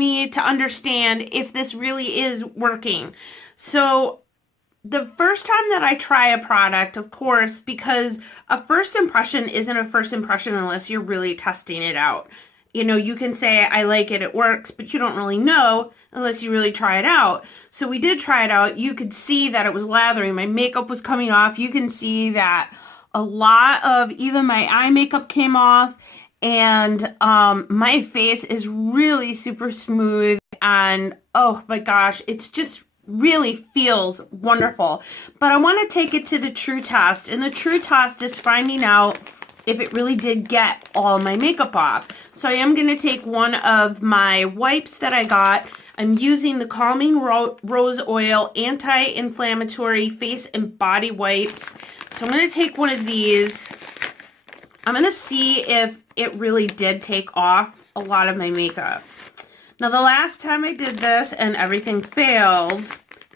me to understand if this really is working. So the first time that I try a product, of course, because a first impression isn't a first impression unless you're really testing it out. You know, you can say, I like it, it works, but you don't really know unless you really try it out. So we did try it out. You could see that it was lathering. My makeup was coming off. You can see that a lot of even my eye makeup came off, and my face is really super smooth, and oh my gosh, it's just really feels wonderful. But I want to take it to the true test, and the true test is finding out if it really did get all my makeup off. So I am going to take one of my wipes that I got. I'm using the Calming Rose Oil Anti-Inflammatory Face and Body Wipes. So I'm going to take one of these. I'm going to see if it really did take off a lot of my makeup. Now, the last time I did this and everything failed,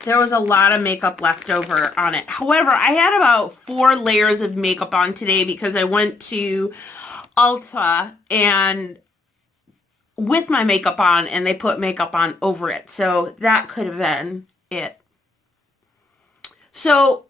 there was a lot of makeup left over on it. However, I had about 4 layers of makeup on today because I went to Ulta and with my makeup on, and they put makeup on over it. So that could have been it. So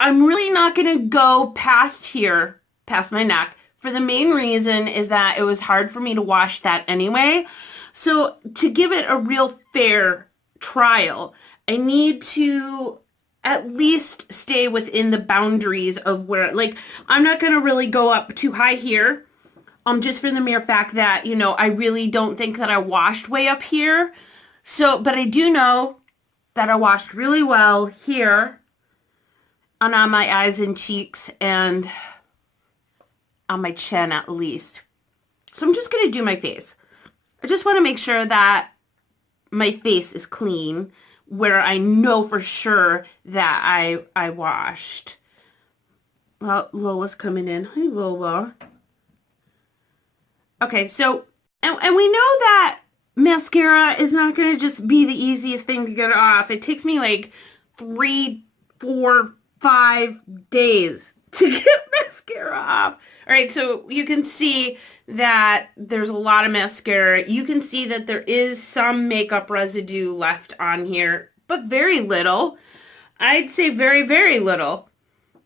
I'm really not going to go past here, past my neck, for the main reason is that it was hard for me to wash that anyway. So to give it a real fair trial, I need to at least stay within the boundaries of where, like, I'm not going to really go up too high here. Just for the mere fact that, you know, I really don't think that I washed way up here. So, but I do know that I washed really well here and on my eyes and cheeks and on my chin at least. So I'm just going to do my face. I just want to make sure that my face is clean where I know for sure that I washed. Well, Lola's coming in. Hi, Lola. Okay, so, and we know that mascara is not going to just be the easiest thing to get off. It takes me like 3, 4, 5 days to get mascara off. All right, so you can see that there's a lot of mascara. You can see that there is some makeup residue left on here, but very little. I'd say very, very little.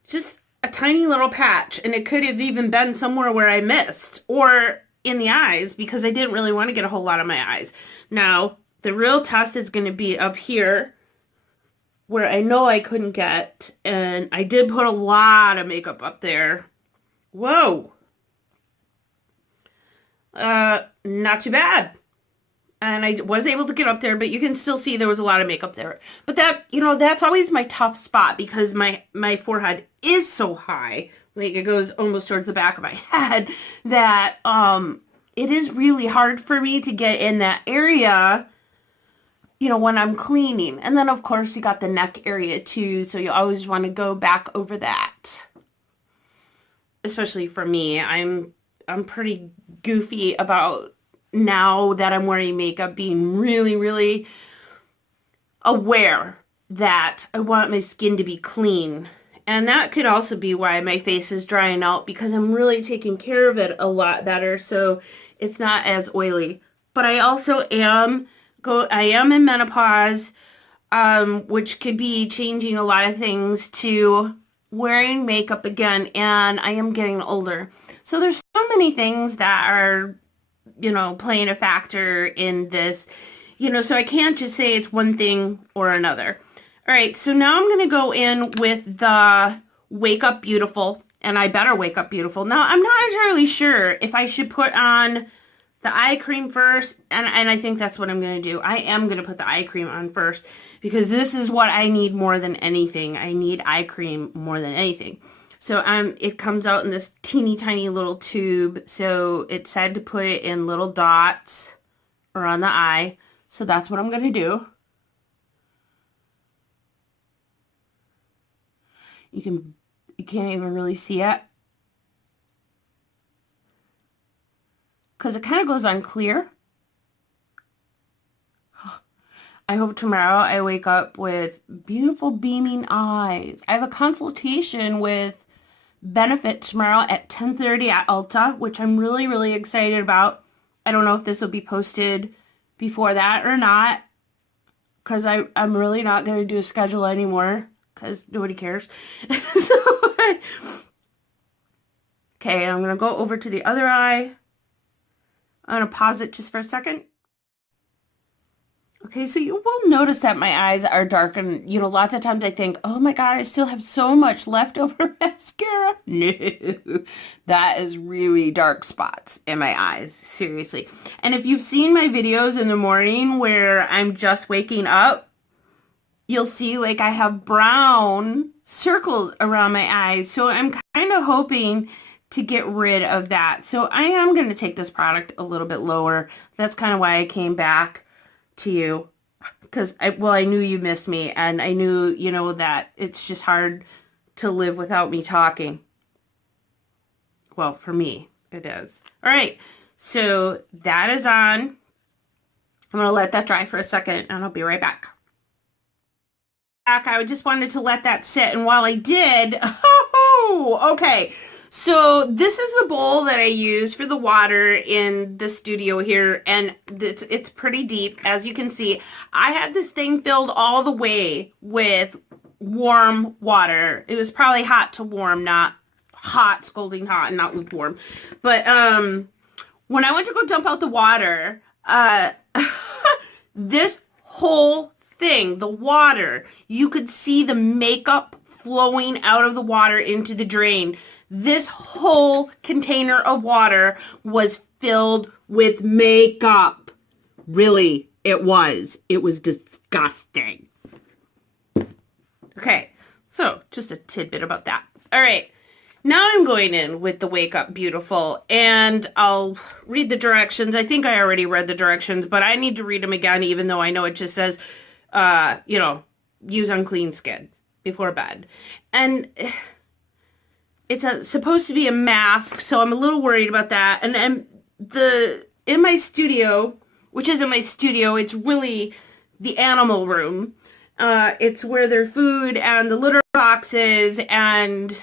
Just a tiny little patch, and it could have even been somewhere where I missed, or in the eyes, because I didn't really want to get a whole lot of my eyes. Now, the real test is going to be up here, where I know I couldn't get, and I did put a lot of makeup up there. Whoa. Not too bad. And I was able to get up there, but you can still see there was a lot of makeup there. But that, you know, that's always my tough spot because my forehead is so high, like it goes almost towards the back of my head, that it is really hard for me to get in that area, you know, when I'm cleaning. And then, of course, you got the neck area too, so you always want to go back over that. Especially for me, I'm pretty goofy about, now that I'm wearing makeup, being really, really aware that I want my skin to be clean. And that could also be why my face is drying out, because I'm really taking care of it a lot better, so it's not as oily. But I also am in menopause, which could be changing a lot of things to wearing makeup again, and I am getting older. So there's so many things that are, you know, playing a factor in this, you know, so I can't just say it's one thing or another. All right, so now I'm going to go in with the Wake Up Beautiful, and I better wake up beautiful. Now, I'm not entirely sure if I should put on the eye cream first, and I think that's what I'm going to do. I am going to put the eye cream on first, because this is what I need more than anything. I need eye cream more than anything. So it comes out in this teeny tiny little tube, so it said to put it in little dots around the eye. So that's what I'm going to do. You can't even really see it, because it kind of goes on clear. I hope tomorrow I wake up with beautiful beaming eyes. I have a consultation with Benefit tomorrow at 10:30 at Ulta, which I'm really, really excited about. I don't know if this will be posted before that or not, because I'm really not going to do a schedule anymore because nobody cares. So, okay, I'm going to go over to the other eye. I'm going to pause it just for a second. Okay, so you will notice that my eyes are dark, and lots of times I think, oh my God, I still have so much leftover mascara. No, that is really dark spots in my eyes, seriously. And if you've seen my videos in the morning where I'm just waking up, you'll see like I have brown circles around my eyes. So I'm kind of hoping to get rid of that. So I am going to take this product a little bit lower. That's kind of why I came back to you, because I knew you missed me, and I knew, that it's just hard to live without me talking. Well, for me, it is. All right, so that is on. I'm going to let that dry for a second, and I'll be right back. I just wanted to let that sit, and while I did, okay. So this is the bowl that I use for the water in the studio here, and it's pretty deep, as you can see. I had this thing filled all the way with warm water. It was probably hot to warm, not hot, scalding hot, and not lukewarm. But when I went to go dump out the water, this whole thing, the water, you could see the makeup flowing out of the water into the drain. This whole container of water was filled with makeup. Really, it was. It was disgusting. Okay, so just a tidbit about that. All right, now I'm going in with the Wake Up Beautiful, and I'll read the directions. I think I already read the directions, but I need to read them again, even though I know it just says, use on clean skin before bed. And it's supposed to be a mask, so I'm a little worried about that. And in my studio, which isn't my studio, it's really the animal room. It's where their food and the litter boxes, and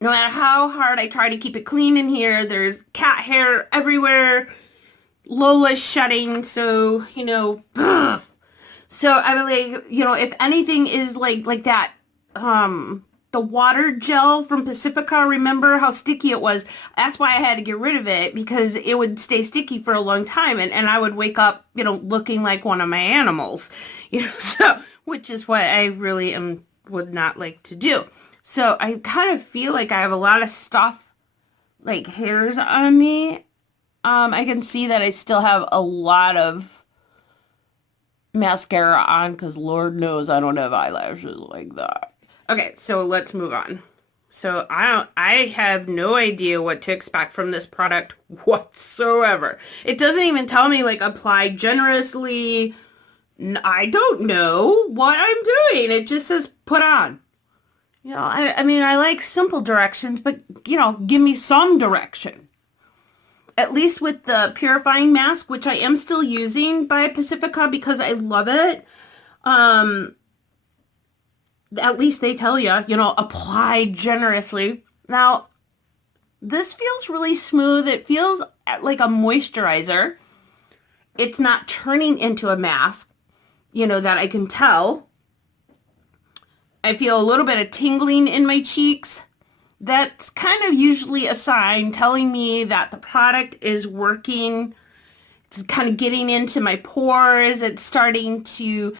no matter how hard I try to keep it clean in here, there's cat hair everywhere. Lola's shedding, so, ugh. So I'm like, if anything is like that, the water gel from Pacifica, remember how sticky it was? That's why I had to get rid of it, because it would stay sticky for a long time, and I would wake up, looking like one of my animals, so, which is what I really would not like to do. So I kind of feel like I have a lot of stuff, like hairs on me. I can see that I still have a lot of mascara on, because Lord knows I don't have eyelashes like that. Okay, so let's move on. So I have no idea what to expect from this product whatsoever. It doesn't even tell me like apply generously. I don't know what I'm doing. It just says put on. I mean, I like simple directions, but give me some direction. At least with the purifying mask, which I am still using by Pacifica because I love it. At least they tell you, apply generously. Now, this feels really smooth. It feels like a moisturizer. It's not turning into a mask, that I can tell. I feel a little bit of tingling in my cheeks. That's kind of usually a sign telling me that the product is working. It's kind of getting into my pores. It's starting to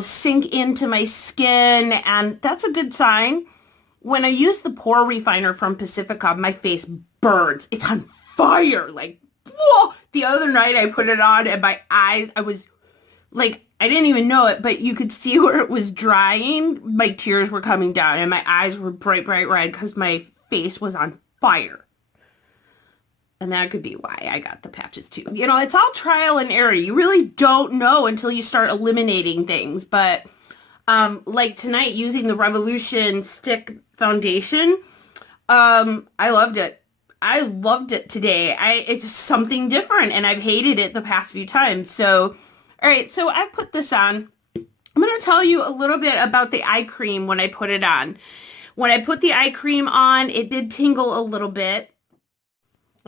sink into my skin, and that's a good sign. When I use the pore refiner from Pacifica, my face burns. It's on fire. Like, whoa! The other night I put it on, and my eyes, I was like, I didn't even know it, but you could see where it was drying. My tears were coming down, and my eyes were bright, bright red because my face was on fire. And that could be why I got the patches too. It's all trial and error. You really don't know until you start eliminating things. But like tonight, using the Revolution Stick Foundation, I loved it. I loved it today. It's something different, and I've hated it the past few times. So, all right, so I put this on. I'm going to tell you a little bit about the eye cream when I put it on. When I put the eye cream on, it did tingle a little bit.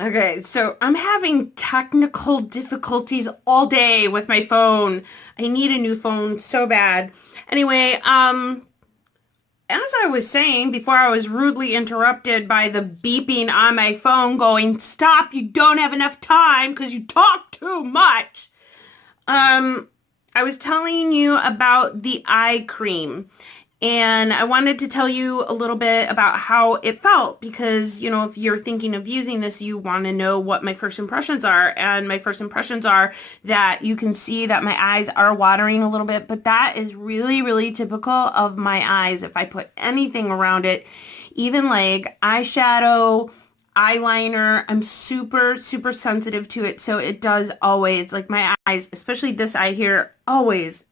Okay, so I'm having technical difficulties all day with my phone. I need a new phone so bad. Anyway, as I was saying before I was rudely interrupted by the beeping on my phone going, "Stop, you don't have enough time because you talk too much." Um, I was telling you about the eye cream, and I wanted to tell you a little bit about how it felt because, if you're thinking of using this, you want to know what my first impressions are. And my first impressions are that you can see that my eyes are watering a little bit, but that is really, really typical of my eyes. If I put anything around it, even like eyeshadow, eyeliner, I'm super, super sensitive to it. So it does always, like my eyes, especially this eye here, always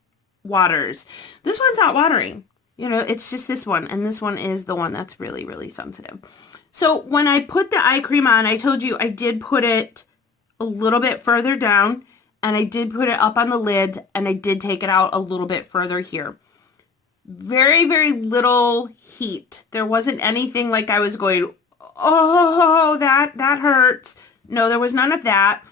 waters. This one's not watering. It's just this one, and this one is the one that's really, really sensitive. So when I put the eye cream on, I told you I did put it a little bit further down, and I did put it up on the lid, and I did take it out a little bit further here. Very, very little heat. There wasn't anything like I was going, "Oh, that hurts." No, there was none of that.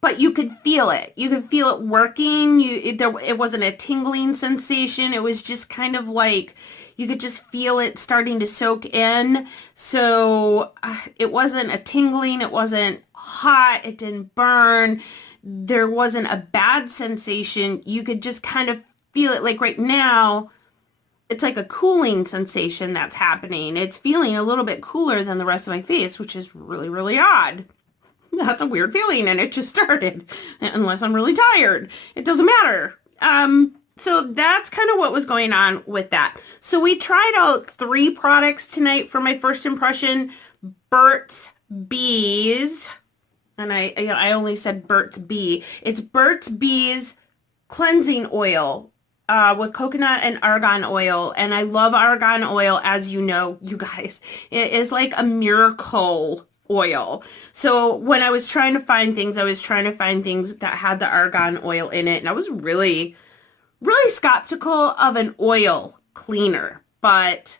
But you could feel it. You could feel it working. It wasn't a tingling sensation. It was just kind of like you could just feel it starting to soak in. So it wasn't a tingling. It wasn't hot. It didn't burn. There wasn't a bad sensation. You could just kind of feel it. Like right now, it's like a cooling sensation that's happening. It's feeling a little bit cooler than the rest of my face, which is really, really odd. That's a weird feeling, and it just started. Unless I'm really tired. It doesn't matter. So that's kind of what was going on with that. So we tried out 3 products tonight for my first impression. Burt's Bees. And I only said Burt's Bee. It's Burt's Bees cleansing oil with coconut and argan oil. And I love argan oil, as you know, you guys. It is like a miracle oil. So when I was trying to find things, I was trying to find things that had the argan oil in it. And I was really, really skeptical of an oil cleaner. But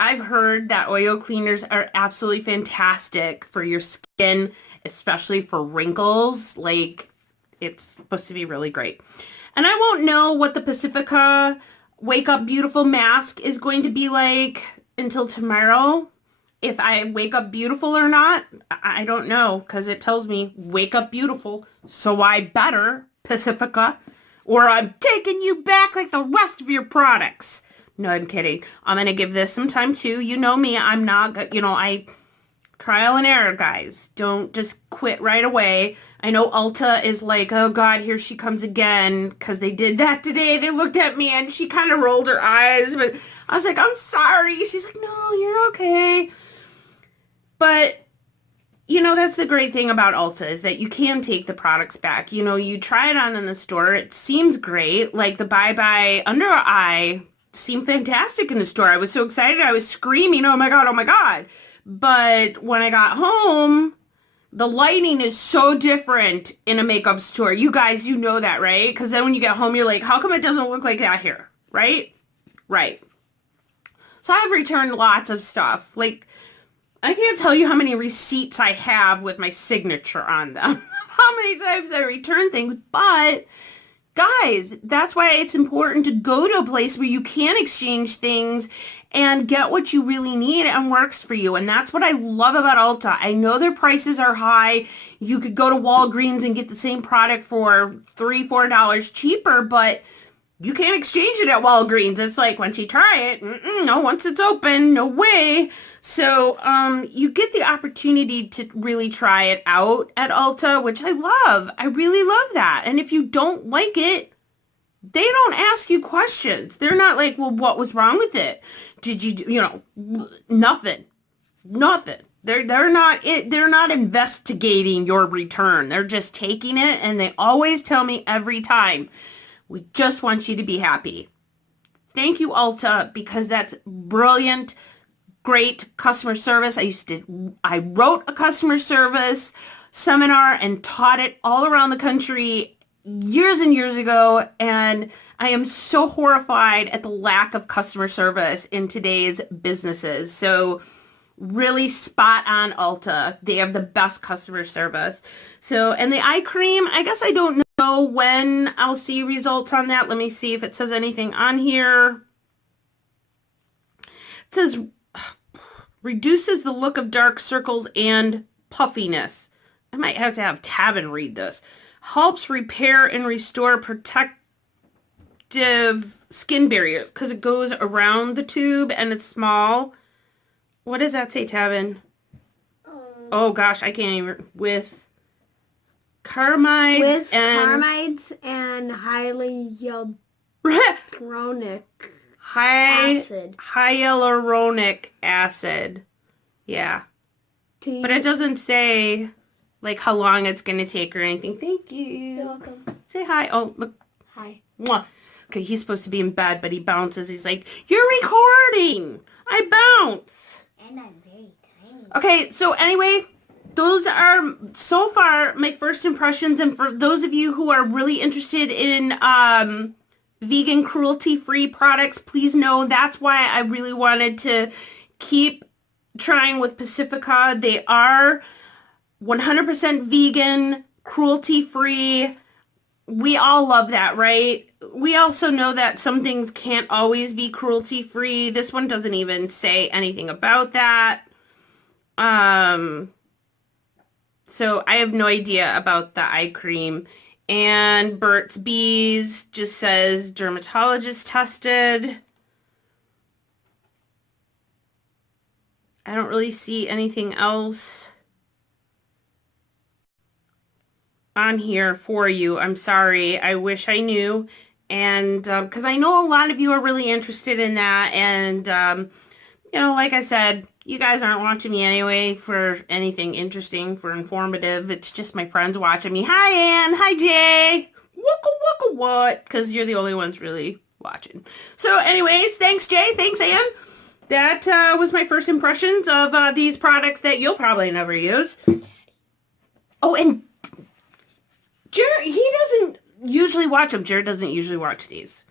I've heard that oil cleaners are absolutely fantastic for your skin, especially for wrinkles. Like, it's supposed to be really great. And I won't know what the Pacifica Wake Up Beautiful mask is going to be like until tomorrow. If I wake up beautiful or not, I don't know, because it tells me wake up beautiful, so I better, Pacifica, or I'm taking you back like the rest of your products. No, I'm kidding. I'm going to give this some time too. You know me, I'm not, I trial and error, guys. Don't just quit right away. I know Ulta is like, oh God, here she comes again, because they did that today. They looked at me and she kind of rolled her eyes, but I was like, I'm sorry. She's like, no, you're okay. But, that's the great thing about Ulta is that you can take the products back. You try it on in the store. It seems great. Like the Bye Bye Under Eye seemed fantastic in the store. I was so excited. I was screaming, oh my God, oh my God. But when I got home, the lighting is so different in a makeup store. You guys, you know that, right? Because then when you get home, you're like, how come it doesn't look like that here? Right? Right. So I've returned lots of stuff. Like, I can't tell you how many receipts I have with my signature on them. How many times I return things. But, guys, that's why it's important to go to a place where you can exchange things and get what you really need and works for you. And that's what I love about Ulta. I know their prices are high. You could go to Walgreens and get the same product for $3, $4 cheaper, but you can't exchange it at Walgreens. It's like, once you try it, no, once it's open, no way. So you get the opportunity to really try it out at Ulta, which I love. I really love that. And if you don't like it, they don't ask you questions. They're not like, well, what was wrong with it? Did you, nothing. Nothing. They're not investigating your return. They're just taking it, and they always tell me every time, we just want you to be happy. Thank you, Ulta, because that's brilliant, great customer service. I wrote a customer service seminar and taught it all around the country years and years ago, and I am so horrified at the lack of customer service in today's businesses. So Really spot on Ulta. They have the best customer service. So, and the eye cream, I guess I don't know when I'll see results on that. Let me see if it says anything on here. It says reduces the look of dark circles and puffiness. I might have to have Tabin read this. Helps repair and restore protective skin barriers because it goes around the tube and it's small. What does that say, Tabin? Oh gosh, I can't even. With carmides and hyaluronic acid. Hyaluronic acid. Yeah. But it doesn't say like how long it's going to take or anything. Thank you. You're welcome. Say hi. Oh, look. Hi. Mwah. Okay, he's supposed to be in bed, but he bounces. He's like, "You're recording. I bounce." And I'm very tiny. Okay, so anyway, those are so far my first impressions. And for those of you who are really interested in vegan cruelty-free products, please know that's why I really wanted to keep trying with Pacifica. They are 100% vegan, cruelty-free. We all love that, right? We also know that some things can't always be cruelty-free. This one doesn't even say anything about that. So I have no idea about the eye cream. And Burt's Bees just says dermatologist tested. I don't really see anything else on here for you. I'm sorry. I wish I knew. And because I know a lot of you are really interested in that. And, you know, like I said, you guys aren't watching me anyway for anything interesting, for informative. It's just my friends watching me. Hi, Ann. Hi, Jay. Wooka wooka what? Because you're the only ones really watching. So anyways, thanks, Jay. Thanks, Ann. That was my first impressions of these products that you'll probably never use. Oh, and Jared, he doesn't usually watch them. Jared doesn't usually watch these.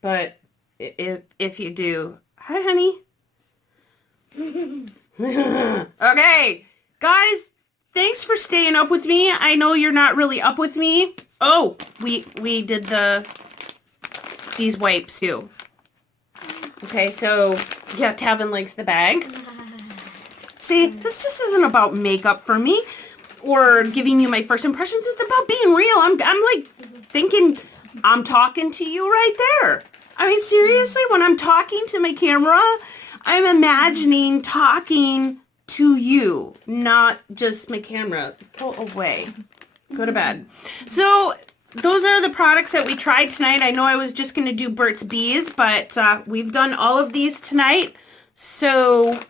But if you do, hi, honey. Okay, guys, thanks for staying up with me. I know you're not really up with me. Oh, we did these wipes too. Okay, so yeah, Tavin likes the bag. See, this just isn't about makeup for me or giving you my first impressions. It's about being real. I'm like thinking I'm talking to you right there. I mean, seriously, when I'm talking to my camera, I'm imagining talking to you, not just my camera. Go away. Go to bed. So those are the products that we tried tonight. I know I was just going to do Burt's Bees, but we've done all of these tonight. So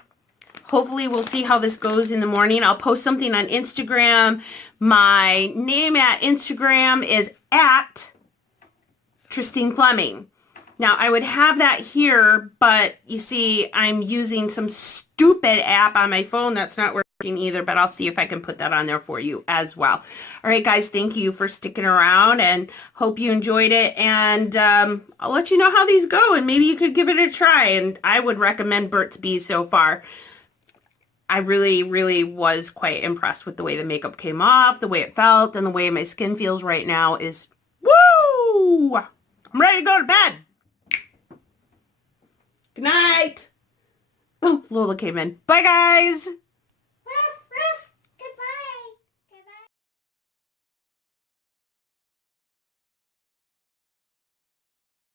hopefully we'll see how this goes in the morning. I'll post something on Instagram. My name at Instagram is @Tristine Fleming. Now, I would have that here, but you see, I'm using some stupid app on my phone that's not working either, but I'll see if I can put that on there for you as well. All right, guys, thank you for sticking around and hope you enjoyed it. And I'll let you know how these go, and maybe you could give it a try. And I would recommend Burt's Bees so far. I really, really was quite impressed with the way the makeup came off, the way it felt, and the way my skin feels right now is woo! I'm ready to go to bed. Good night. Oh, Lola came in. Bye, guys.